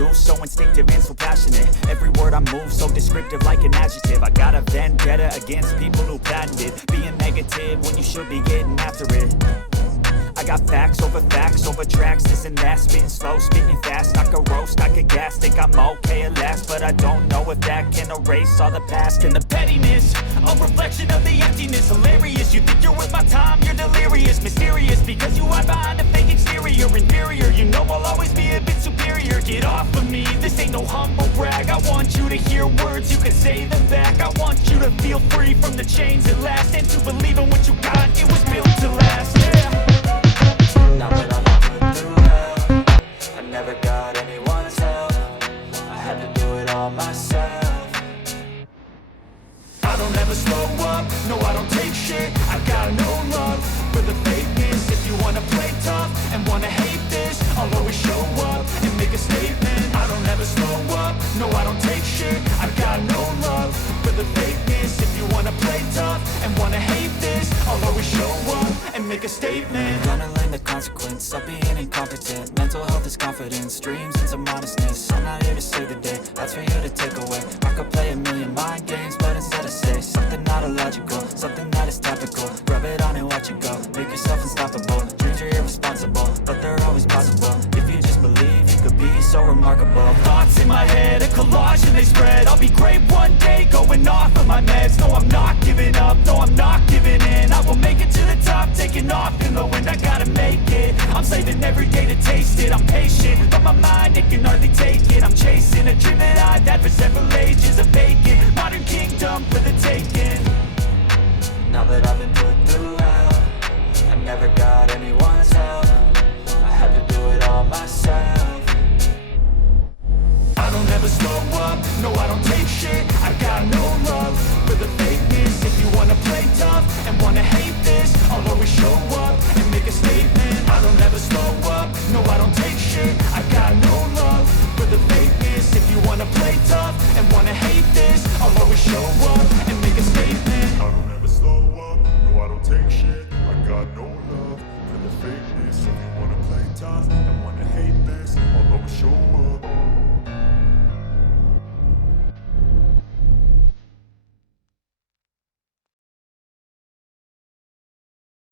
do, so instinctive and so passionate. Every word I move, so descriptive like an adjective. I got a vendetta against people who patented being negative when you should be getting after it. I got facts over tracks, this and that. Spitting slow, spitting fast, I could roast, I could gas. Think I'm okay at last, but I don't know if that can erase all the past. And the pettiness, a reflection of the emptiness. Hilarious, you think you're worth my time, you're delirious. Mysterious, because you hide behind a fake exterior. Inferior, you know I'll always be a bit superior. Get off of me, this ain't no humble brag. I want you to hear words, you can say them back. I want you to feel free from the chains at last, and to believe in what you got, it was built to last, yeah. Now that I'm put through hell, I never got anyone's help. I had to do it all myself. I don't ever slow up, no I don't take shit. I got no love for the fakeness. If you wanna play tough and wanna hate this, I'll always show up and make a statement. I don't ever slow up, no I don't take shit. I got no love for the fakeness. If you wanna play tough and wanna hate this, I'll always show up and make a statement. Gonna learn the consequence of being incompetent. Mental health is confidence, dreams into modestness. I'm not here to save the day, that's for you to take away. I could play a million mind games, but instead I say something not illogical, something that is topical. Rub it on and watch it go, make yourself unstoppable. Dreams are irresponsible, but they're always possible. If you just believe, you could be so remarkable. Thoughts in my head, a collage and they spread. I'll be great one day, going off of my meds. No, I'm not giving up, no, I'm not giving in. I will make it to the top, taking off in the wind. I gotta make it, I'm saving every day to taste it. I'm patient,